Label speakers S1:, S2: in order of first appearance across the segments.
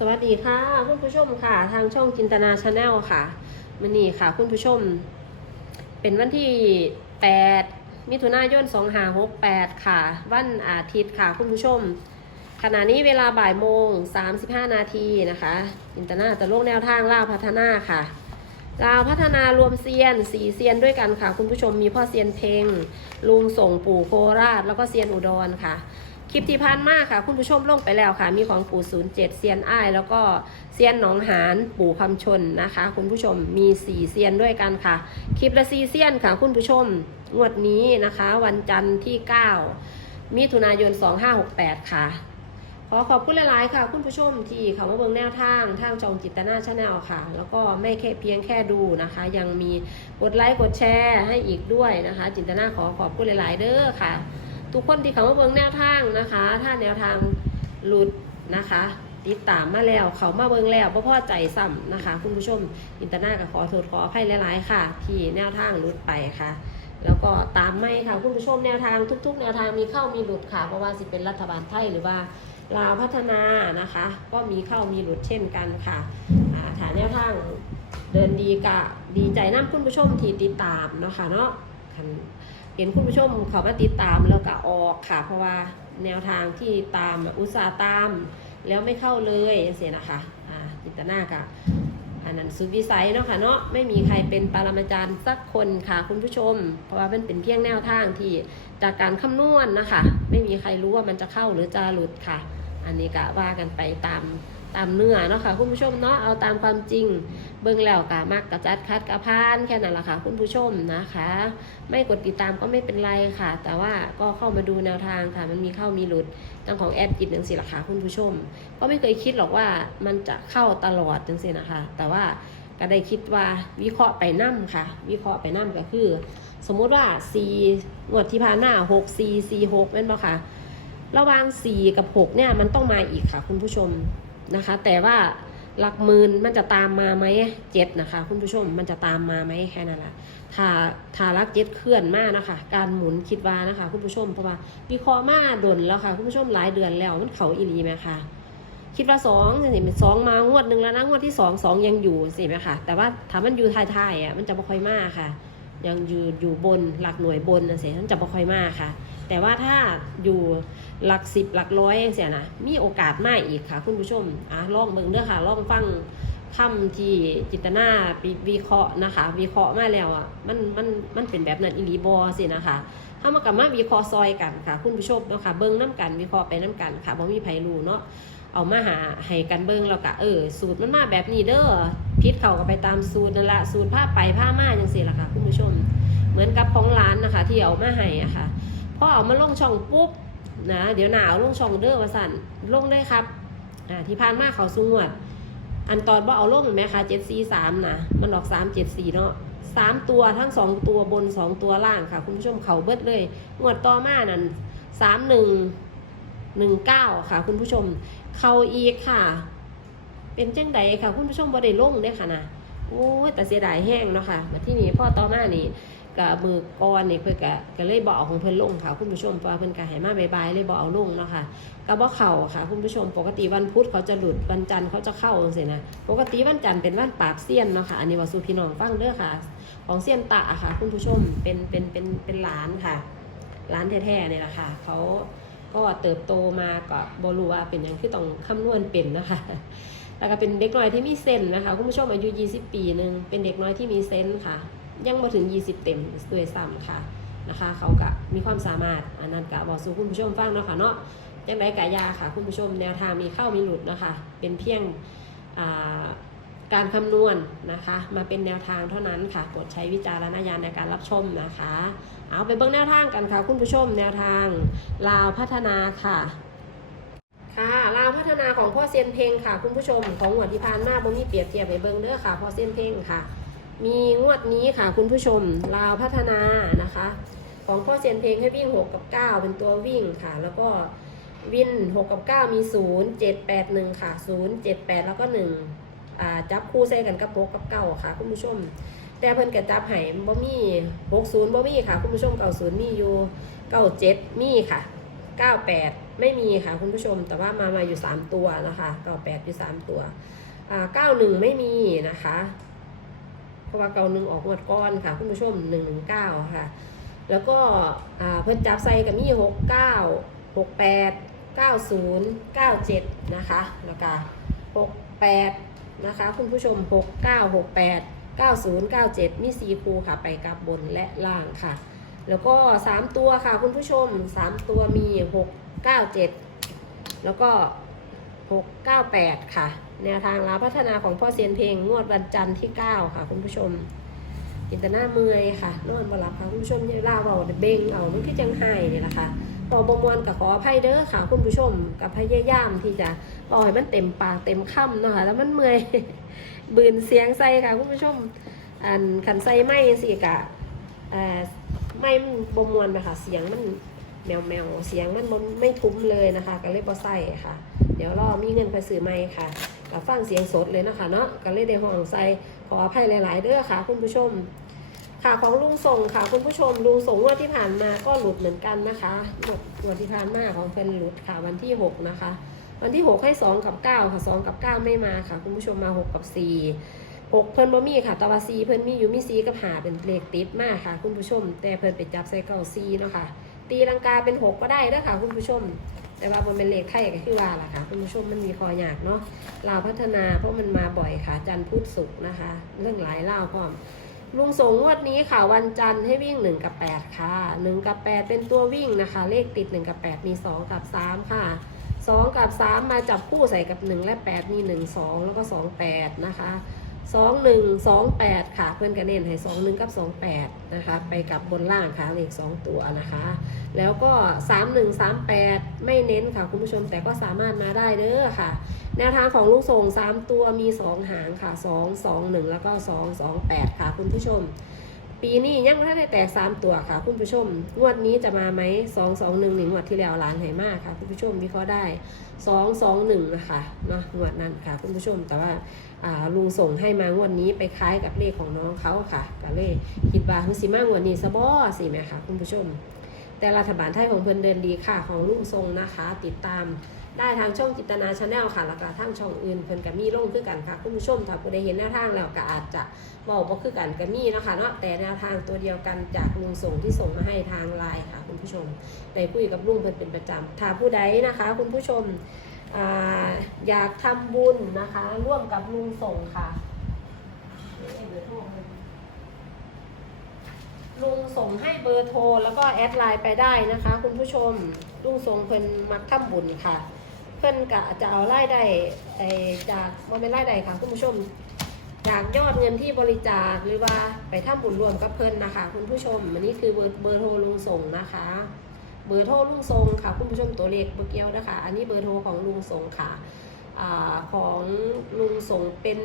S1: สวัสดีค่ะ คุณผู้ชมค่ะ ทางช่องจินตนาชาแนลค่ะมันนี่ค่ะ คุณผู้ชม เป็นวันที่ 8 มิถุนายน2568 ค่ะ วันอาทิตย์ค่ะคุณผู้ชม ขณะนี้เวลาบ่ายโมง 35 นาทีนะคะ จินตนาจะลงแนวทางล่าวพัฒนาค่ะลาวพัฒนารวมเซียนสีเซียนด้วยกันค่ะ คุณผู้ชมมีพ่อเซียนเพลงลุงส่งปู่โคราช แล้วก็เซียนอุดรค่ะ คลิปที่ผ่านมาค่ะ คุณผู้ชมลงไปแล้วค่ะ มีของปู่07เซียนอ้าย แล้วก็เซียนหนองหานปู่คำชนนะคะ คุณผู้ชมมีสี่เซียนด้วยกันค่ะ คลิปละสี่เซียนค่ะ คุณผู้ชมงวดนี้นะคะ วันจันทร์ที่ 9 มิถุนายน 2568 ค่ะ ขอขอบคุณหลาย ๆ ค่ะ คุณผู้ชมที่เขามาเบิ่งแนวทางทางจองจิตนาชาแนลค่ะ แล้วก็ไม่แค่เพียงแค่ดูนะคะ ยังมีกดไลค์กดแชร์ให้อีกด้วยนะคะ จิตนาขอขอบคุณหลาย ๆ เด้อค่ะ ทุกคนที่เขามาเบิ่งแนวทางนะคะ ถ้าแนวทางหลุดนะคะ ติดตามมาแล้วเขามาเบิ่งแล้วพ่อพ่อใจซ้ำนะคะ คุณผู้ชมอินเตอร์นาก็ขอโทษขออภัยหลายๆ ค่ะ ที่แนวทางหลุดไปค่ะ แล้วก็ตามไม่ค่ะคุณผู้ชมแนวทางทุก ๆ แนวทางมีเข้ามีหลุดค่ะเพราะว่าสิเป็นรัฐบาลไทยหรือว่าลาวพัฒนานะคะ ก็มีเข้ามีหลุดเช่นกันค่ะฐานแนวทางเดินดีกะดีใจน้ำคุณผู้ชมที่ติดตามเนาะค่ะเนาะ คันเห็นคุณผู้ชมเขามาติดตามแล้วก็ออกค่ะ เพราะว่าแนวทางที่ตามอุตสาห์ตาม แล้วไม่เข้าเลยเสียนะคะอ่าจินตนากะอันนั้นสุดวิสัยเนาะค่ะเนาะไม่มีใครเป็นปรมาจารย์สักคนค่ะคุณผู้ชม เพราะว่ามันเป็นเพียงแนวทางที่จากการคำนวณนะคะ ไม่มีใครรู้ว่ามันจะเข้าหรือจะหลุดค่ะ อันนี้กะว่ากันไปตาม ตามเนื้อเนาะค่ะคุณผู้ชมเนาะเอาตามความจริง เบิ่งแล้วกะมักกะจัดคัดกะพานแค่นั้นแหละค่ะคุณผู้ชมนะคะ ไม่กดติดตามก็ไม่เป็นไรค่ะ แต่ว่าก็เข้ามาดูแนวทางค่ะ มันมีเข้ามีหลุดตั้งของแอดจิตจังสิละค่ะคุณผู้ชม ก็ไม่เคยคิดหรอกว่ามันจะเข้าตลอดจังสินะคะ แต่ว่าก็ได้คิดว่าวิเคราะห์ไปนั่ค่ะ วิเคราะห์ไปนั่ก็คือ สมมุติว่า4งวดที่ผ่านหน้า6 4 4 6เป็นบ่ค่ะระหว่าง4กับ6เนี่ยมันต้องมาอีกค่ะ คุณผู้ชม นะคะ แต่ว่าหลักหมื่นมันจะตามมาไหมเจ็ดนะคะ คุณผู้ชมมันจะตามมาไหมแค่นั้นแหละถ้าถ้ารักเจ็ดเคลื่อนมากนะคะ การหมุนคิดว่านะคะ คุณผู้ชมเพราะว่าวิเคราะห์มาดนแล้วค่ะ คุณผู้ชมหลายเดือนแล้วมันเขาอีหลีไหมคะคิดว่าสองสิเป็นสองมางวดหนึ่งแล้วนะงวดที่สองสองยังอยู่สิไหมคะแต่ว่าถ้ามันอยู่ท้ายๆอะมันจะไม่ค่อยมากค่ะ ยังอยู่อยู่บนหลักหน่วยบนนะสิมันจะไม่ค่อยมากค่ะ แต่ว่าถ้าอยู่หลักสิบหลักร้อยเองเสียนะมีโอกาสมากอีกค่ะคุณผู้ชมอะลองเบิ่งเด้อค่ะลองฟังคำที่จิตนาปีวิเคราะห์นะคะ วิเคราะห์มาแล้วอะมันมันมันเป็นแบบนั้นอีหลีบอสินะคะถ้ามากับมาวิเคราะห์ซอยกันค่ะ คุณผู้ชมเนาะค่ะเบิ้งน้กันวิเคราะห์ไปน้กันค่ะบ่มีไผรู้เนาะเอามาหาให้กันเบิ้งแล้วก็เออ สูตรมันมาแบบนี้เด้อพิษเขาก็ไปตามสูตรนั่นละสูตรผ้าไปผ้ามาจังซี่ล่ะค่ะ คุณผู้ชม เหมือนกับของร้านนะคะ ที่เอามาให้อะค่ะ พอเอามาลงช่องปุ๊บนะเดี๋ยวหนาวลงช่องเด้อว่าสั่นลงได้ครับอ่าที่ผ่านมาเขาสูงวด อันตอนว่าเอาลงเห็นไหมคะเจ็ดสี่สามนะมันออกสามเจ็ดสี่เนาะสามตัวทั้งสองตัวบนสองตัวล่างค่ะ คุณผู้ชมเขาเบิดเลยงวดต่อมานั่นสามหนึ่งหนึ่งเก้าค่ะ คุณผู้ชม เขาอีกค่ะ เป็นจังใดค่ะ คุณผู้ชมบ่ได้ลงเด้ค่ะนะโอ้แต่เสียดายแห้งเนาะค่ะมาที่นี่พ่อต่อมานี่ กับมือก่อนนี่เพิ่นก็ก็เลยบอกเอาของเพิ่นลงค่ะ คุณผู้ชมเพราะเพิ่นก็ให้มาบายๆเลยบอกเอาลงเนาะค่ะก็บ่เข้าค่ะ คุณผู้ชมปกติวันพุธเขาจะหลุดวันจันทร์เขาจะเข้าจังซี่นะปกติวันจันทร์เป็นวันปราบเซียนเนาะค่ะอันนี้ว่าสู่พี่น้องฟังเด้อค่ะ ของเซียนตะค่ะ คุณผู้ชมเป็นเป็นเป็นเป็นหลานค่ะหลานแท้ๆเนี่ยแหละค่ะเขาก็เติบโตมาก็บรู้ว่าเป็นหยังคือต้องคำนวณเป็นนะคะแล้วก็เป็นเด็กน้อยที่มีเซนส์นะคะคุณผู้ชมอายุ 20 ปีหนึ่งเป็นเด็กน้อยที่มีเซนส์ค่ะ ยังมาถึง 20 เต็มด้วยซ้ำค่ะนะคะ เขาก็มีความสามารถอันนั้นก็บอกสู่คุณผู้ชมฟังเนาะค่ะเนาะยังไงกายาค่ะ คุณผู้ชมแนวทางมีเข้ามีหลุดนะคะ เป็นเพียงอ่าการคำนวณนะคะ มาเป็นแนวทางเท่านั้นค่ะโปรดใช้วิจารณญาณในการรับชมนะคะ เอาไปเบิ่งแนวทางกันค่ะ คุณผู้ชมแนวทางลาวพัฒนาค่ะค่ะลาวพัฒนาของพ่อเซียนเพลงค่ะ คุณผู้ชมของหัวดที่พานมาบ่มีเปรียบเทียบไปเบิ่งเด้อค่ะพ่อเซียนเพลงค่ะ มีงวดนี้ค่ะคุณผู้ชมลาวพัฒนานะคะ ของพ่อเซียนเพลงให้วิ่ง 6 กับ 9 เป็นตัววิ่งค่ะ แล้วก็วิน 6 กับ 9 มี 0 7 8 1 ค่ะ 0 7 8 แล้วก็1อ่าจับคู่ใส่กันกับ6กับ9ค่ะ คุณผู้ชม แต่เพิ่นกระจับให้บ่มี60บ่มีค่ะ คุณผู้ชม90มีอยู่97มีค่ะ 98 ไม่มีค่ะ คุณผู้ชม แต่ว่ามามาอยู่ 3 ตัวนะคะ98อยู่ 3 ตัวอ่า91 ไม่มีนะคะ เพราะว่าเก่าหนึ่งออกหมดก้อนค่ะ คุณผู้ชมหนึ่งหนึ่งเก้าค่ะ แล้วก็เพิ่นจับใส่กับมีหกเก้าหกแปดเก้าศูนย์เก้าเจ็ดนะคะแล้วก็หกแปดนะคะ คุณผู้ชมหกเก้าหกแปดเก้าศูนย์เก้าเจ็ดมีสี่คูค่ะ ไปกับบนและล่างค่ะ แล้วก็สามตัวค่ะ คุณผู้ชมสามตัวมีหกเก้าเจ็ดแล้วก็หกเก้าแปดค่ะ แนวทางลาพัฒนาของพ่อเซียนเพลงงวดวันจันทร์ที่ 9 ค่ะ คุณผู้ชมอินตนาเมื่อยค่ะ นอนบหลับค่ะคุณผู้ชมเวลาเราเบ่งเอามันคือจังไห้นี่แหละค่ะพอบมวนกับขออภัยเด้อค่ะ คุณผู้ชมกับพยายามที่จะปล่อยมันเต็มปากเต็มคำเนาะค่ะแล้วมันเมื่อยบืนเสียงใส่ค่ะคุณผู้ชม อันขันใส่ไม่สิกะไม่บมวนนะคะเสียงมันแมวแมวเสียงมันบ่ไม่ทุ้มเลยนะคะ ก็เลยบ่ใส่ค่ะ เดี๋ยวรอมีเงินไปซื้อไม้ค่ะ กับฟังเสียงสดเลยนะคะเนาะก็เลยได้ห้องใส่ขออภัยหลาย ๆเด้อค่ะคุณผู้ชม ค่ะของลุงส่งค่ะคุณผู้ชมลุงส่งงวดที่ผ่านมาก็หลุดเหมือนกันนะคะงวดงวดที่ผ่านมาของเพิ่นหลุดค่ะวันที่ 6 นะคะ วันที่ 6 ให้ 2 กับ 9 ค่ะ 2 กับ 9 ไม่มาค่ะ คุณผู้ชมมา 6 กับ4 6เพิ่นบ่มีค่ะตะวัน4เพิ่นมีอยู่มี4กับหาเป็นเลขติดมากค่ะ คุณผู้ชม แต่เพิ่นไปจับใส่เก้า4เนาะค่ะ ตีลังกาเป็น6ก็ได้เด้อค่ะ คุณผู้ชม แต่ว่ามันเป็นเลขไทยก็คือว่าล่ะค่ะคุณผู้ชมมันมีคอยากเนาะลาวพัฒนาเพราะมันมาบ่อยค่ะ จันทร์พุธศุกนะคะ เรื่องหลายเล่าวพร้อมลุงสงงวดนี้ค่ะวันจันทร์ให้วิ่ง 1 กับ 8 ค่ะ 1 กับ 8 เป็นตัววิ่งนะคะ เลขติด 1 กับ 8 มี 2 กับ 3 ค่ะ 2 กับ 3 มาจับคู่ใส่กับ 1 และ 8 มี 1 2 แล้วก็ 2 8 นะคะ 2 1 2 8 ค่ะ เพื่อนกันเน้นให้ 2 1 กับ 2 8 นะคะ ไปกับบนล่างค่ะเลข2ตัวนะคะ แล้วก็ 3 1 3 8 ไม่เน้นค่ะคุณผู้ชมแต่ก็สามารถมาได้เด้อค่ะ แนวทางของลูกส่ง 3 ตัวมี 2 หางค่ะ 2 2 1 แล้วก็ 2 2 8 ค่ะคุณผู้ชม ปีนี้ยังไม่ได้แตก3ตัวค่ะ คุณผู้ชม งวดนี้จะมาไหม2 2 1 1งวดที่แล้วล้านไหมากค่ะ คุณผู้ชมวิเคราะห์ได้2 2 1นะคะเนาะงวดนั้นค่ะ คุณผู้ชมแต่ว่าลุงส่งให้มางวดนี้ไปคล้ายกับเลขของน้องเขาค่ะก็เลยคิดว่าคือสิมางวดนี้ซะบ่สิแม่ค่ะคุณผู้ชม แต่รัฐบาลไทยของเพิ่นเดินดีค่ะ ของลุงทรงนะคะ ติดตาม ได้ทางช่องจิตนาชาแนลค่ะแล้วก็ทางช่องอื่นเพิ่นก็มีลงคือกันค่ะคุณผู้ชมถ้าผู้ใดเห็นแนวทางแล้วก็อาจจะบอกบ่คือกันก็มีนะคะเนาะแต่แนวทางตัวเดียวกันจากลุงส่งที่ส่งมาให้ทางไลน์ค่ะคุณผู้ชมได้คุยกับลุงเพิ่นเป็นประจำถ้าผู้ใดนะคะ คุณผู้ชมออยากทำบุญนะคะ ร่วมกับลุงส่งค่ะลุงส่งให้เบอร์โทร แล้วก็แอดไลน์ไปได้นะคะ คุณผู้ชมลุงส่งเพิ่นมักทำบุญค่ะ เพิ่อนกะจะเอารายได้ไอจากบ่เป็นรายได้ค่ะคุณผู้ชม จากยอดเงินที่บริจาคหรือว่าไปทำบุญรวมกับเพิ่นนะคะ คุณผู้ชมอันนี้คือเบอร์เบอร์โทรลุงส่งนะคะ เบอร์โทรลุงส่งค่ะ คุณผู้ชมตัวเลขเบอร์เกี้ยวนะคะ อันนี้เบอร์โทรของลุงส่งค่ะอของลุงส่งเป็น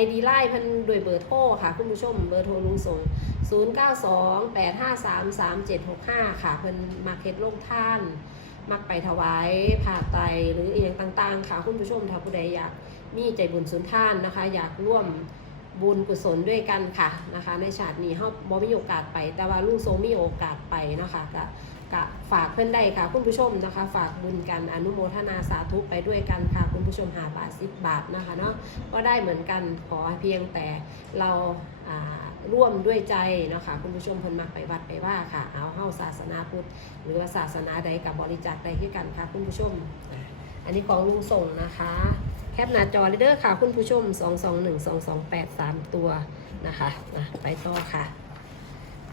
S1: ID ไล่พันโดยเบอร์โทรค่ะ คุณผู้ชมเบอร์โทรลุงส่ง 0928533765 ค่ะเพิ่นมาเฮ็ดลงท่าน มักไปถวายผ่าไตหรือเอียงต่างๆ ค่ะคุณผู้ชมถ้าผู้ใดอยากมีใจบุญสุนท่านนะคะ อยากร่วมบุญกุศลด้วยกันค่ะนะคะ ในชาตินี้เฮาบ่มีโอกาสไป แต่ว่าลุงทรงมีโอกาสไปนะคะก็ก็ฝากเพื่อนได้ค่ะ คุณผู้ชมนะคะ ฝากบุญกันอนุโมทนาสาธุไปด้วยกันค่ะ คุณผู้ชมหาบาทสิบบาทนะคะเนาะก็ได้เหมือนกันขอเพียงแต่เราอ่า ร่วมด้วยใจเนาะคะคุณผู้ชมเพิ่นมักไปวัดไปว่าค่ะ เอาเฮาศาสนาพุทธหรือว่าศาสนาใดกับบริจาคใดที่กันค่ะคุณผู้ชม อันนี้ของลุงส่งนะคะ แคปหน้าจอเลยเด้อค่ะ คุณผู้ชม 221 2 2 8 3 ตัวนะคะนะไปต่อค่ะ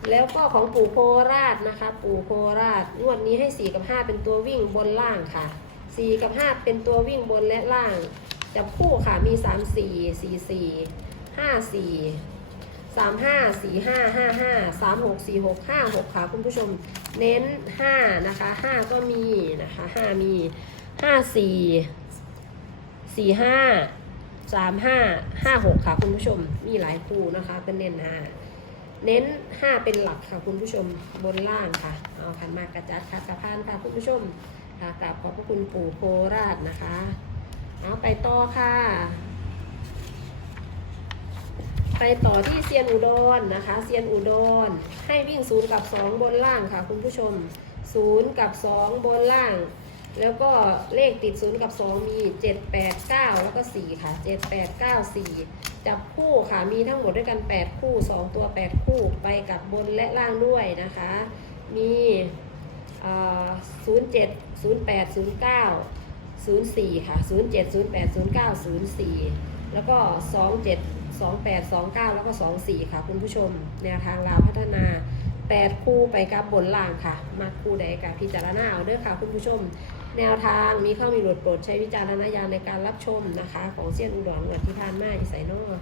S1: แล้วก็ของปู่โคราชนะคะ ปู่โคราชงวดนี้ให้ 4 กับ 5 เป็นตัววิ่งบนล่างค่ะ 4 กับ 5 เป็นตัววิ่งบนและล่างจับคู่ค่ะมี 3 4 4 4 5 4 สามห้าสี่ห้าห้าห้าสามหกสี่หกห้าหกค่ะคุณผู้ชม เน้นห้านะคะห้าก็มีนะคะห้ามีห้าสี่สี่ห้าสามห้าห้าหกค่ะคุณผู้ชม มีหลายคู่นะคะเป็นเน้นห้าเน้นห้าเป็นหลักค่ะคุณผู้ชมบนล่างค่ะ เอาขันมากระจัดค่ะสะพานค่ะคุณผู้ชมค่ะกราบขอบพระคุณปู่โคราชนะคะ เอาไปต่อค่ะ ไปต่อที่เซียนอุดรนะคะเซียนอุดร ให้วิ่งศูนย์กับ2บนล่างค่ะ คุณผู้ชมศูนย์กับสองบนล่าง แล้วก็เลขติดศูนย์กับสองมีเจ็ดแปดเก้าแล้วก็สี่ค่ะเจ็ดแปดเก้าสี่จับคู่ค่ะมีทั้งหมดด้วยกันแปดคู่สองตัวแปดคู่ไปกับบนและล่างด้วยนะคะ มีศูนย์เจ็ดศูนย์แปดศูนย์เก้าศูนย์สี่ค่ะศูนย์เจ็ดศูนย์แปดศูนย์เก้าศูนย์สี่แล้วก็ส องเจ็ดสองแปดสองเก้าแล้วก็สองสี่ค่ะ คุณผู้ชม แนวทางลาวพัฒนาแปดคู่ไปกับบนล่างค่ะ มาคู่ใดกับพิจารณาเอาเด้อค่ะ คุณผู้ชม แนวทางมีข้ามีหลุดโปรดใช้วิจารณญาณในการรับชมนะคะ ของเซียนอุดรงวดที่ผ่านมาอีใส่นอก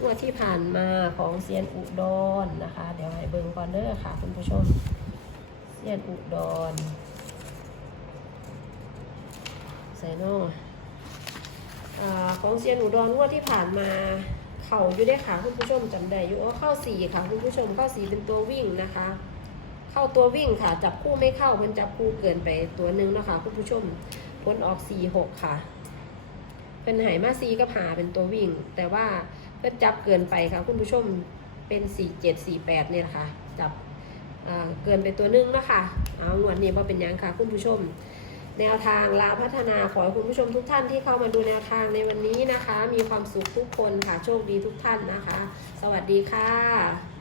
S1: งวดที่ผ่านมาของเซียนอุดรนะคะ เดี๋ยวให้เบิ่งก่อนเด้อค่ะ คุณผู้ชมเซียนอุดรใส่นอกของเซียนอุดรงวดที่ผ่านมา เข่าอยู่ได้ค่ะคุณผู้ชมจำได้อยู่ว่าเข้าสี่ค่ะคุณผู้ชมเข้าสี่เป็นตัววิ่งนะคะ เข้าตัววิ่งค่ะ จับคู่ไม่เข้ามันจับคู่เกินไปตัวหนึ่งนะคะคุณผู้ชมพ้นออกสี่หกค่ะ เป็นไหมาซีกับหาเป็นตัววิ่ง แต่ว่าเพื่อจับเกินไปค่ะ คุณผู้ชมเป็นสี่เจ็ดสี่แปดเนี่ยค่ะ จับอ่าเกินไปตัวหนึงนะคะเอางวดนี้ว่าเป็นยังค่ะคุณผู้ชม แนวทางลาวพัฒนาขอให้คุณผู้ชมทุกท่านที่เข้ามาดูแนวทางในวันนี้นะคะ มีความสุขทุกคนค่ะโชคดีทุกท่านนะคะ สวัสดีค่ะ